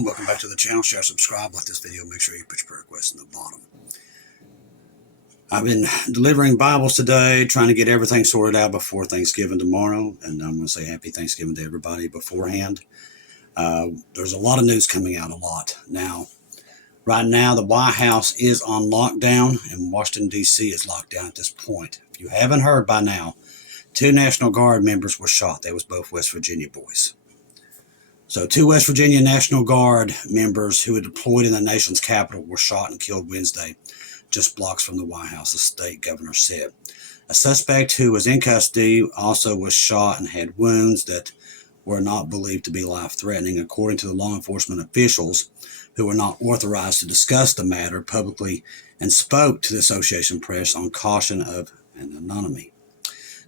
Shalom. Welcome back to the channel. Share, subscribe, like this video. Make sure you put your prayer requests in the bottom. I've been delivering Bibles today, trying to get everything sorted out before Thanksgiving tomorrow. And I'm going to say happy Thanksgiving to everybody beforehand. There's a lot of news coming out, Now, right now, the White House is on lockdown, and Washington, D.C. is locked down at this point. If you haven't heard by now, 2 National Guard members were shot. They was both West Virginia boys. So 2 West Virginia National Guard members who were deployed in the nation's capital were shot and killed Wednesday, just blocks from the White House, the state governor said. A suspect who was in custody also was shot and had wounds that were not believed to be life-threatening, according to the law enforcement officials who were not authorized to discuss the matter publicly and spoke to the Associated Press on caution of anonymity.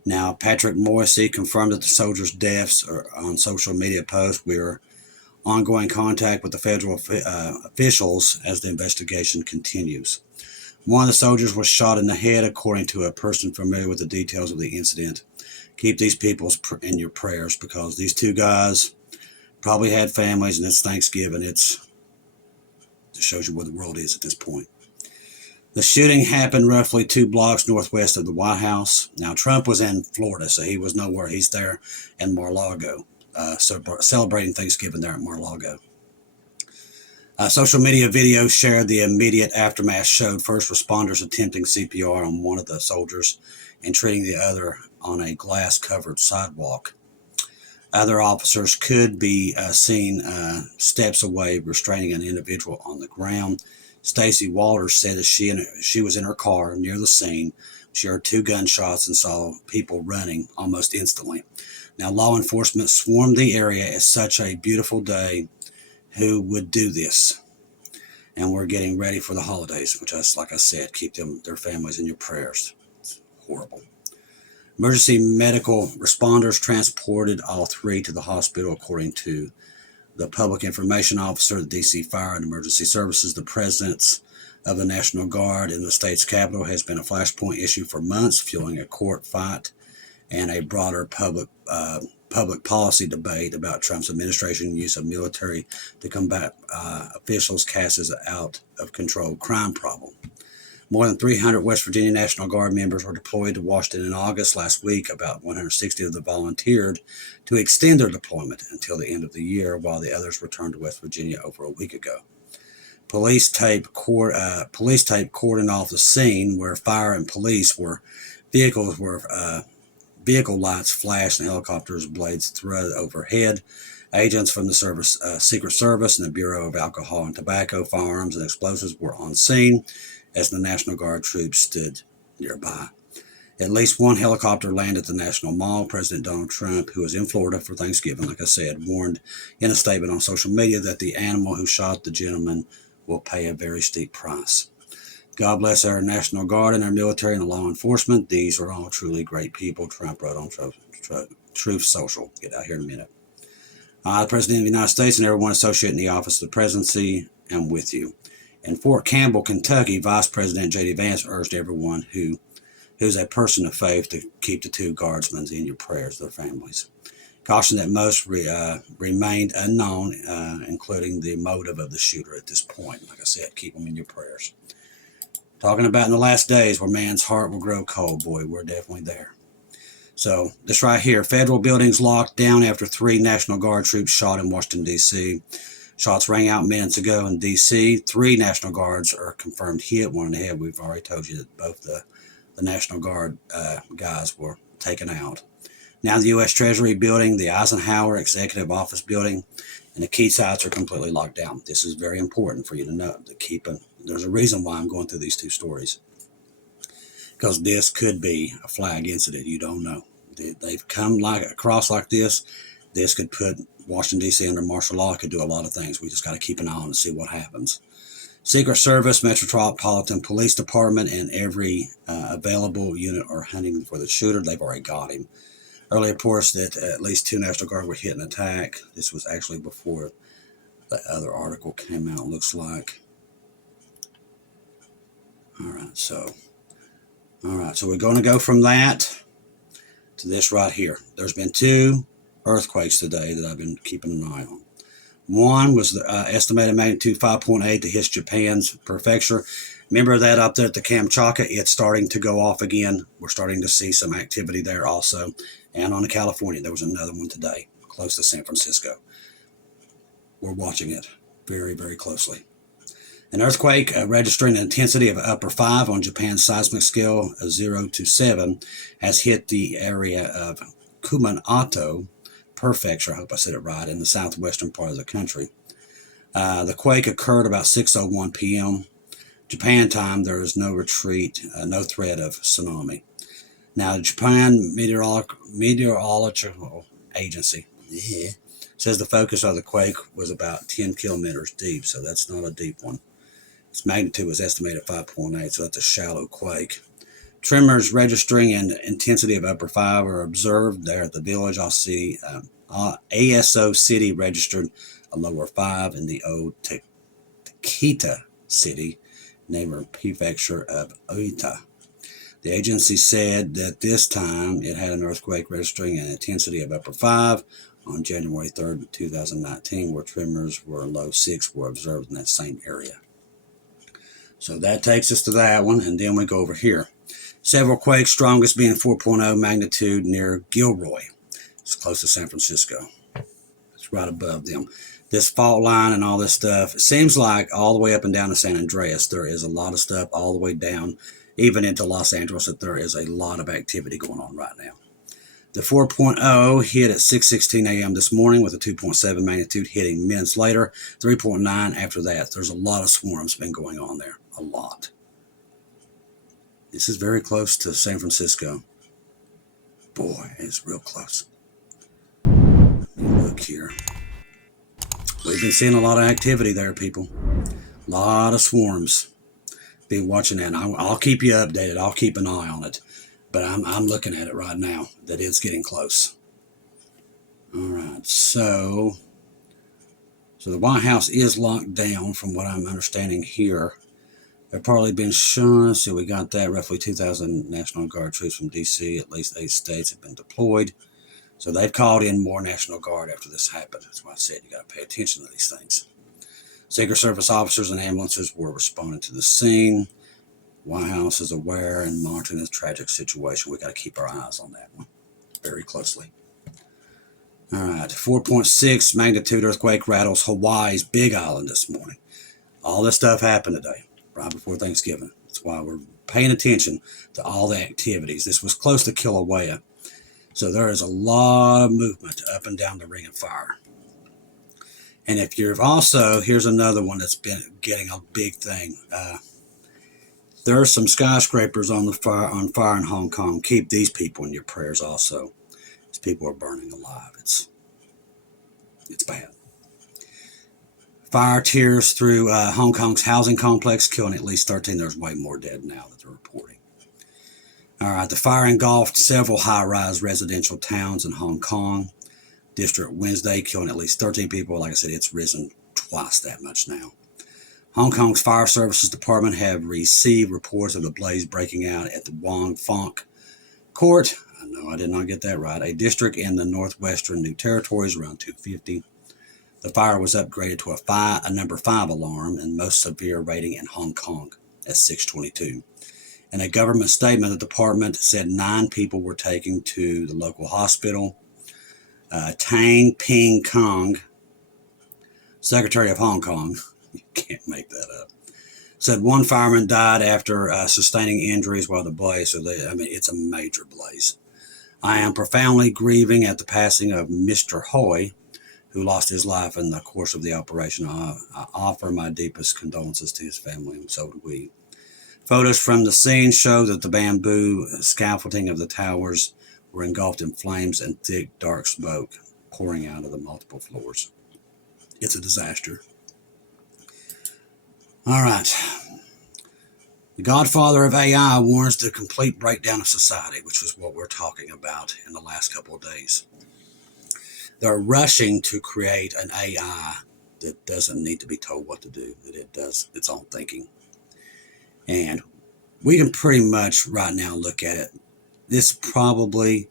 Now, Patrick Morrissey confirmed that the soldiers' deaths are on social media posts. We are ongoing contact with the federal officials as the investigation continues. One of the soldiers was shot in the head, according to a person familiar with the details of the incident. Keep these people in your prayers, because these 2 guys probably had families, and it's Thanksgiving. It shows you where the world is at this point. The shooting happened roughly 2 blocks northwest of the White House. Now, Trump was in Florida, so he was nowhere. He's there in Mar-a-Lago, celebrating Thanksgiving there at Mar-a-Lago. Social media videos shared the immediate aftermath showed first responders attempting CPR on one of the soldiers and treating the other on a glass-covered sidewalk. Other officers could be seen steps away, restraining an individual on the ground. Stacy Walters said that she was in her car near the scene. She heard 2 gunshots and saw people running almost instantly. Now, law enforcement swarmed the area. It's such a beautiful day. Who would do this? And we're getting ready for the holidays, which is, like I said, keep their families in your prayers. It's horrible. Emergency medical responders transported all 3 to the hospital, according to the public information officer, the D.C. Fire and Emergency Services. The presence of the National Guard in the state's capital has been a flashpoint issue for months, fueling a court fight and a broader public policy debate about Trump's administration use of military to combat officials cast as an out-of-control crime problem. More than 300 West Virginia National Guard members were deployed to Washington in August. Last week, about 160 of them volunteered to extend their deployment until the end of the year, while the others returned to West Virginia over a week ago. Police tape cordoned off the scene where fire and police vehicle lights flashed and helicopters' blades threaded overhead. Agents from the Secret Service and the Bureau of Alcohol and Tobacco, Firearms, and Explosives were on scene as the National Guard troops stood nearby. At least 1 helicopter landed at the National Mall. President Donald Trump, who was in Florida for Thanksgiving, like I said, warned in a statement on social media that the animal who shot the gentleman will pay a very steep price. God bless our National Guard and our military and the law enforcement. These are all truly great people, Trump wrote on Truth Social. Get out here in a minute. The President of the United States and everyone associated in the office of the presidency, I'm with you. In Fort Campbell, Kentucky, Vice President J.D. Vance urged everyone who's a person of faith to keep the 2 guardsmen in your prayers, their families. Caution that most remained unknown, including the motive of the shooter at this point. Like I said, keep them in your prayers. Talking about in the last days where man's heart will grow cold. Boy, we're definitely there. So this right here, federal buildings locked down after 3 National Guard troops shot in Washington, D.C. Shots rang out minutes ago in D.C. 3 National Guards are confirmed hit, 1 in the head. We've already told you that both the National Guard guys were taken out. Now the U.S. Treasury building, the Eisenhower Executive Office building, and the key sites are completely locked down. This is very important for you to know. There's a reason why I'm going through these 2 stories, because this could be a flag incident. You don't know. They've come across like this. This could put Washington, D.C. under martial law. It could do a lot of things. We just got to keep an eye on and see what happens. Secret Service, Metropolitan Police Department, and every available unit are hunting for the shooter. They've already got him. Early reports that at least 2 National Guard were hit in an attack. This was actually before the other article came out, looks like. All right, so we're going to go from that to this right here. There's been 2 earthquakes today that I've been keeping an eye on. One was the estimated magnitude 5.8 to hit Japan's prefecture. Remember that up there at the Kamchatka? It's starting to go off again. We're starting to see some activity there also. And on the California, there was another one today, close to San Francisco. We're watching it very, very closely. An earthquake registering an intensity of upper 5 on Japan's seismic scale of 0 to 7 has hit the area of Kumamoto Prefecture, I hope I said it right, in the southwestern part of the country. The quake occurred about 6:01 p.m. Japan time. There is no retreat, no threat of tsunami. Now, the Japan Meteorological Agency says the focus of the quake was about 10 kilometers deep, so that's not a deep one. Its magnitude was estimated 5.8, so that's a shallow quake. Tremors registering an intensity of upper 5 are observed there at the village. ASO City registered a lower 5 in the old Takita City, neighboring prefecture of Oita. The agency said that this time it had an earthquake registering an intensity of upper 5 on January 3rd, 2019, where tremors were low 6 were observed in that same area. So that takes us to that one, and then we go over here. Several quakes, strongest being 4.0 magnitude near Gilroy. It's close to San Francisco. It's right above them. This fault line and all this stuff, it seems like all the way up and down to San Andreas, there is a lot of stuff all the way down, even into Los Angeles, that there is a lot of activity going on right now. The 4.0 hit at 6:16 a.m. this morning with a 2.7 magnitude hitting minutes later, 3.9 after that. There's a lot of swarms been going on there, a lot. This is very close to San Francisco. Boy, it's real close. Let me look here. We've been seeing a lot of activity there, people. A lot of swarms. Be watching that. I'll keep you updated. I'll keep an eye on it. But I'm looking at it right now, that it's getting close. All right, so the White House is locked down from what I'm understanding here. They've probably been shown. So we got that. Roughly 2,000 National Guard troops from D.C., at least 8 states have been deployed. So they've called in more National Guard after this happened. That's why I said you got to pay attention to these things. Secret Service officers and ambulances were responding to the scene. White House is aware and monitoring this tragic situation. We got to keep our eyes on that one very closely. All right, 4.6 magnitude earthquake rattles Hawaii's Big Island this morning. All this stuff happened today, right before Thanksgiving. That's why we're paying attention to all the activities. This was close to Kilauea, so there is a lot of movement up and down the Ring of Fire. And if you're also, here's another one that's been getting a big thing. There are some skyscrapers on fire in Hong Kong. Keep these people in your prayers also. These people are burning alive. It's bad. Fire tears through Hong Kong's housing complex, killing at least 13. There's way more dead now that they're reporting. All right, the fire engulfed several high-rise residential towns in Hong Kong District Wednesday, killing at least 13 people. Like I said, it's risen twice that much now. Hong Kong's Fire Services Department have received reports of the blaze breaking out at the Wong Fonk Court. I know I did not get that right. A district in the northwestern New Territories, around 250. The fire was upgraded to a number 5 alarm and most severe rating in Hong Kong at 622. In a government statement, the department said 9 people were taken to the local hospital. Tang Ping Kong, Secretary of Hong Kong, you can't make that up, said 1 fireman died after sustaining injuries while the blaze, it's a major blaze. I am profoundly grieving at the passing of Mr. Hoy, who lost his life in the course of the operation. I offer my deepest condolences to his family, and so do we. Photos from the scene show that the bamboo scaffolding of the towers were engulfed in flames and thick, dark smoke pouring out of the multiple floors. It's a disaster. All right. The godfather of AI warns the complete breakdown of society, which was what we're talking about in the last couple of days. They're rushing to create an AI that doesn't need to be told what to do, that it does its own thinking. And we can pretty much right now look at it. This probably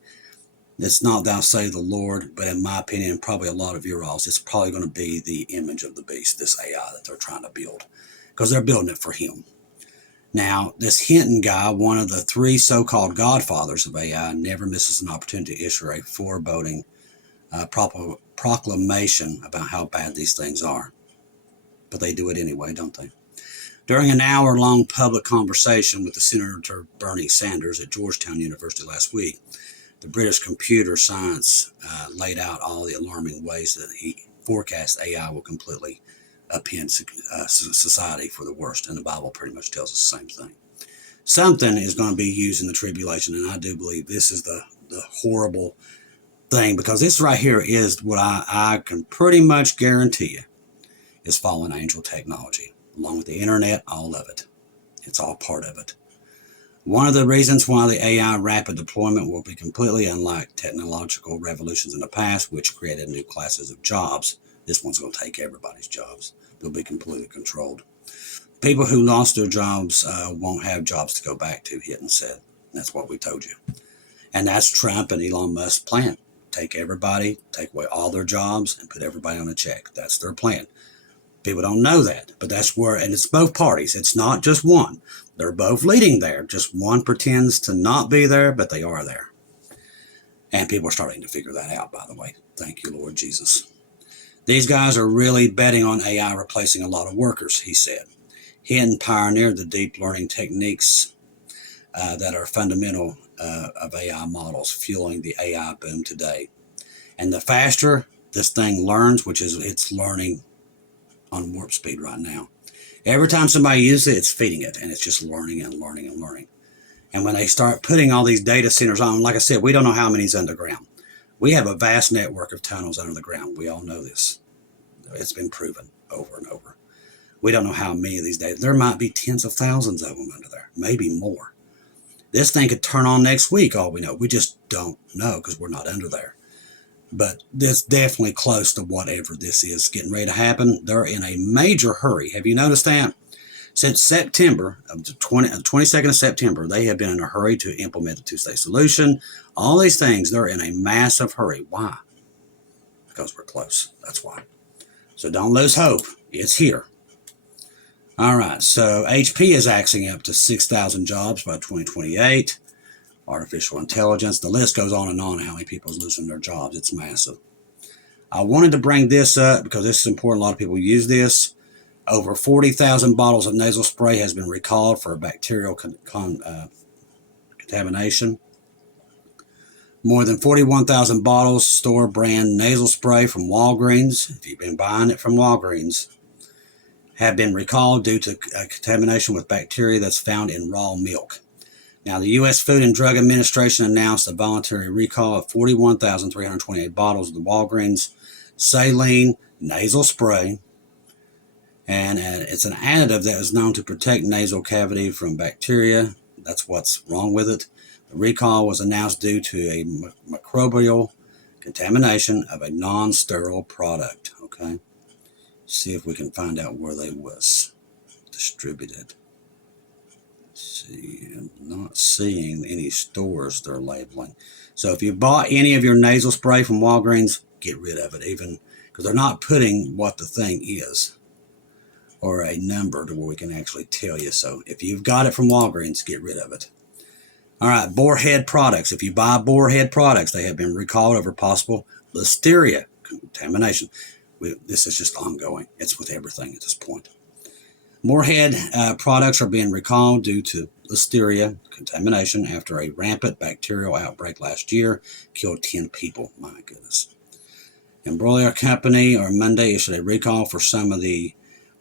It's not thou say the Lord, but in my opinion, probably a lot of your alls, it's probably going to be the image of the beast, this AI that they're trying to build, because they're building it for him. Now, this Hinton guy, one of the three so-called godfathers of AI, never misses an opportunity to issue a foreboding proclamation about how bad these things are. But they do it anyway, don't they? During an hour-long public conversation with the Senator Bernie Sanders at Georgetown University last week, the British computer science laid out all the alarming ways that he forecasts AI will completely upend society for the worst, and the Bible pretty much tells us the same thing. Something is going to be used in the tribulation, and I do believe this is the horrible thing, because this right here is what I can pretty much guarantee you is fallen angel technology, along with the internet, all of it. It's all part of it. One of the reasons why the AI rapid deployment will be completely unlike technological revolutions in the past, which created new classes of jobs. This one's going to take everybody's jobs. They'll be completely controlled. People who lost their jobs won't have jobs to go back to, Hinton said. That's what we told you. And that's Trump and Elon Musk's plan. Take everybody, take away all their jobs, and put everybody on a check. That's their plan. People don't know that, but that's where, and it's both parties. It's not just one. They're both leading there. Just one pretends to not be there, but they are there. And people are starting to figure that out, by the way. Thank you, Lord Jesus. These guys are really betting on AI replacing a lot of workers, he said. Hinton pioneered the deep learning techniques that are fundamental of AI models, fueling the AI boom today. And the faster this thing learns, which is it's learning on warp speed right now. Every time somebody uses it, it's feeding it, and it's just learning and learning and learning. And when they start putting all these data centers on, like I said, we don't know how many's underground. We have a vast network of tunnels under the ground. We all know this. It's been proven over and over. We don't know how many of these data. There might be tens of thousands of them under there, maybe more. This thing could turn on next week, all we know. We just don't know because we're not under there. But this definitely close to whatever this is getting ready to happen. They're in a major hurry. Have you noticed that? Since September, the 22nd of September, they have been in a hurry to implement the two-state solution. All these things, they're in a massive hurry. Why? Because we're close. That's why. So don't lose hope. It's here. All right, so HP is axing up to 6,000 jobs by 2028. Artificial intelligence, the list goes on and on how many people is losing their jobs. It's massive. I wanted to bring this up because this is important. A lot of people use this. Over 40,000 bottles of nasal spray has been recalled for bacterial contamination. More than 41,000 bottles store brand nasal spray from Walgreens, if you've been buying it from Walgreens, have been recalled due to contamination with bacteria that's found in raw milk. Now, the U.S. Food and Drug Administration announced a voluntary recall of 41,328 bottles of the Walgreens saline nasal spray, and it's an additive that is known to protect nasal cavity from bacteria. That's what's wrong with it. The recall was announced due to a microbial contamination of a non-sterile product. Okay, see if we can find out where they was distributed. See, I'm not seeing any stores they're labeling. So if you bought any of your nasal spray from Walgreens, get rid of it, even because they're not putting what the thing is or a number to where we can actually tell you. So if you've got it from Walgreens, get rid of it. All right, boarhead products. If you buy boarhead products, they have been recalled over possible listeria contamination. This is just ongoing. It's with everything at this point. Moorhead products are being recalled due to listeria contamination after a rampant bacterial outbreak last year killed 10 people. My goodness. Embroiler Company on Monday issued a recall for some of the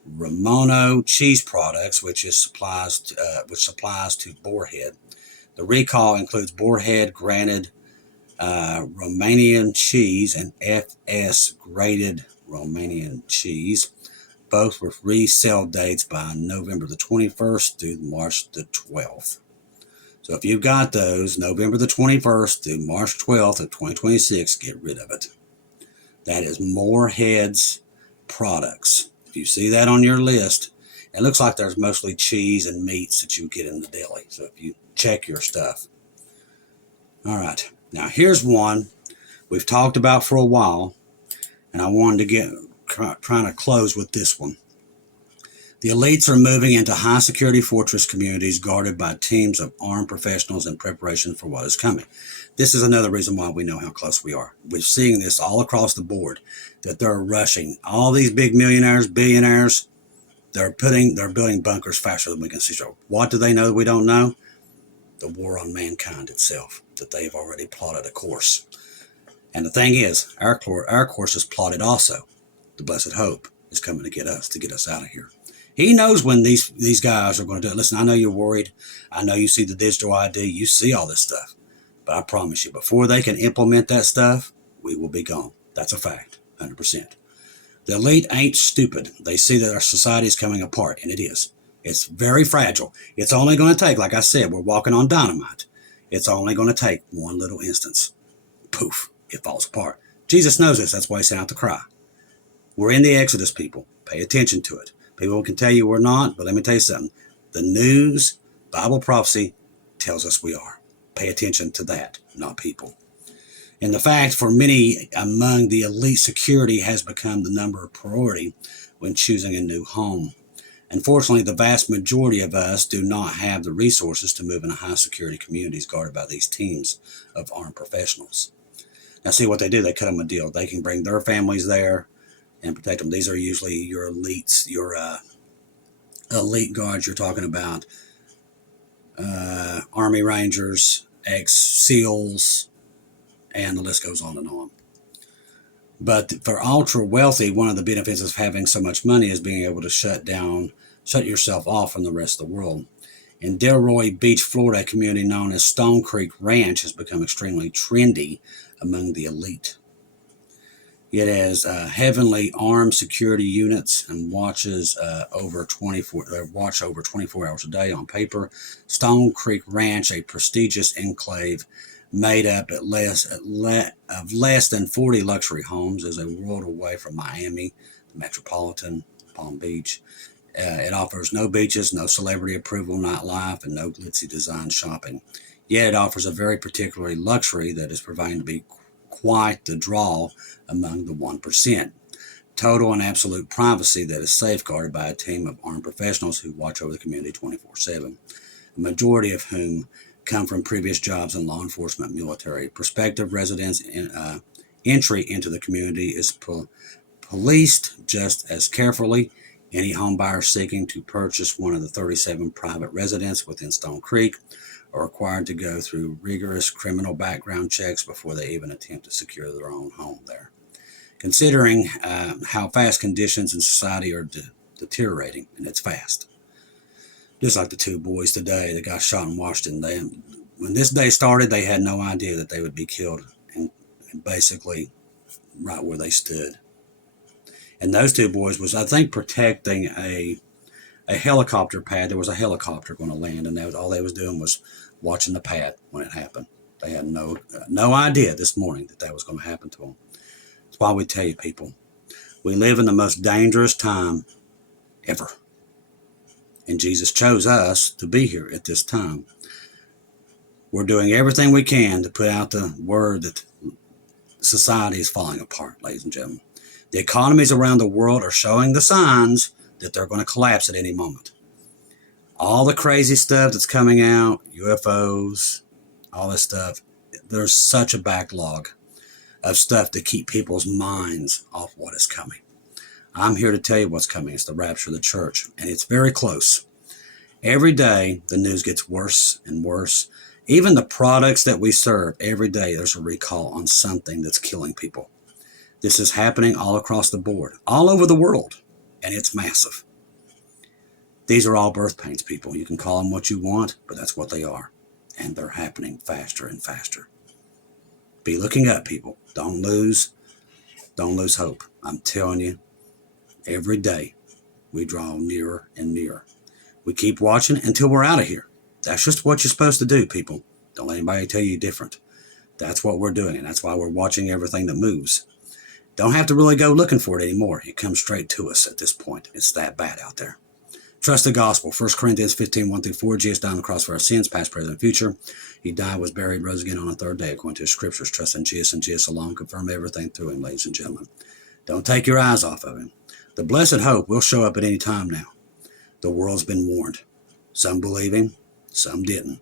Romano cheese products, which supplies to Boarhead. The recall includes Boarhead granted Romanian cheese and FS graded Romanian cheese. Both with resale dates by November the 21st through March the 12th. So if you've got those, November the 21st through March 12th of 2026, get rid of it. That is Moorhead's products. If you see that on your list, it looks like there's mostly cheese and meats that you get in the deli. So if you check your stuff. All right. Now, here's one we've talked about for a while, and I wanted to trying to close with this one. The elites are moving into high-security fortress communities guarded by teams of armed professionals in preparation for what is coming. This is another reason why we know how close we are. We're seeing this all across the board, that they're rushing. All these big millionaires, billionaires, they're building bunkers faster than we can see. So what do they know that we don't know? The war on mankind itself, that they've already plotted a course. And the thing is, our course is plotted also. The blessed hope is coming to get us out of here. He knows when these guys are going to do it. Listen, I know you're worried. I know you see the digital ID. You see all this stuff. But I promise you, before they can implement that stuff, we will be gone. That's a fact, 100%. The elite ain't stupid. They see that our society is coming apart, and it is. It's very fragile. It's only going to take, like I said, we're walking on dynamite. It's only going to take one little instance. Poof, it falls apart. Jesus knows this. That's why he sent out the cry. We're in the Exodus, people. Pay attention to it. People can tell you we're not, but let me tell you something. The news, Bible prophecy, tells us we are. Pay attention to that, not people. And the fact for many among the elite, security has become the number priority when choosing a new home. Unfortunately, the vast majority of us do not have the resources to move into high security communities guarded by these teams of armed professionals. Now, see what they do. They cut them a deal. They can bring their families there and protect them. These are usually your elites, your elite guards you're talking about, Army Rangers, ex-SEALs, and the list goes on and on. But for ultra wealthy, one of the benefits of having so much money is being able to shut yourself off from the rest of the world. In Delroy Beach, Florida, a community known as Stone Creek Ranch has become extremely trendy among the elite. It has heavily armed security units and watch over 24 hours a day on paper. Stone Creek Ranch, a prestigious enclave made up of less than 40 luxury homes, is a world away from Miami, the metropolitan, Palm Beach. It offers no beaches, no celebrity approval nightlife, and no glitzy design shopping. Yet it offers a very particular luxury that is proving to be quite the draw among the 1%. Total and absolute privacy that is safeguarded by a team of armed professionals who watch over the community 24/7, the majority of whom come from previous jobs in law enforcement, military. Prospective residents entry into the community is policed just as carefully. Any home buyer seeking to purchase one of the 37 private residences within Stone Creek are required to go through rigorous criminal background checks before they even attempt to secure their own home there. Considering how fast conditions in society are deteriorating, and it's fast. Just like the two boys today that got shot in Washington. When this day started, they had no idea that they would be killed, and basically right where they stood. And those two boys was, I think, protecting a helicopter pad. There was a helicopter going to land, and all they was doing was watching the pad when it happened. They had no idea this morning that was going to happen to them. That's why we tell you, people, we live in the most dangerous time ever. And Jesus chose us to be here at this time. We're doing everything we can to put out the word that society is falling apart, ladies and gentlemen. The economies around the world are showing the signs that they're going to collapse at any moment. All the crazy stuff that's coming out, UFOs, all this stuff, there's such a backlog of stuff to keep people's minds off what is coming. I'm here to tell you what's coming. It's the rapture of the church, and it's very close. Every day, the news gets worse and worse. Even the products that we serve, every day there's a recall on something that's killing people. This is happening all across the board, all over the world, and it's massive. These are all birth pains, people. You can call them what you want, but that's what they are, and they're happening faster and faster. Be looking up, people. Don't lose hope. I'm telling you, every day we draw nearer and nearer. We keep watching until we're out of here. That's just what you're supposed to do, people. Don't let anybody tell you different. That's what we're doing, and that's why we're watching everything that moves. Don't have to really go looking for it anymore. It comes straight to us at this point. It's that bad out there. Trust the gospel. 1 Corinthians 15, 1-4. Jesus died on the cross for our sins, past, present, and future. He died, was buried, rose again on the third day, according to the scriptures. Trust in Jesus and Jesus alone. Confirm everything through him, ladies and gentlemen. Don't take your eyes off of him. The blessed hope will show up at any time now. The world's been warned. Some believe him, some didn't.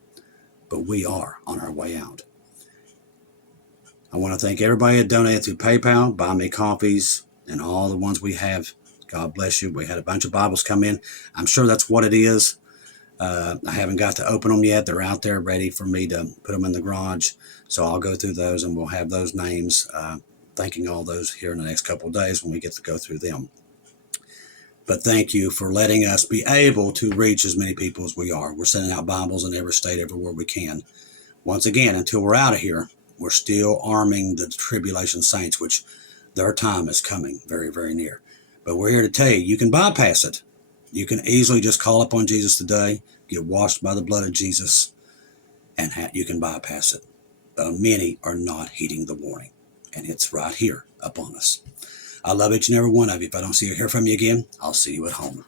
But we are on our way out. I want to thank everybody that donated through PayPal, buy me coffees, and all the ones we have. God bless you. We had a bunch of Bibles come in. I'm sure that's what it is. I haven't got to open them yet. They're out there ready for me to put them in the garage. So I'll go through those and we'll have those names, thanking all those here in the next couple of days when we get to go through them. But thank you for letting us be able to reach as many people as we are. We're sending out Bibles in every state, everywhere we can. Once again, until we're out of here, we're still arming the tribulation saints, which their time is coming very, very near. But we're here to tell you, you can bypass it. You can easily just call upon Jesus today, get washed by the blood of Jesus, and you can bypass it. But many are not heeding the warning, and it's right here upon us. I love each and every one of you. If I don't see or hear from you again, I'll see you at home.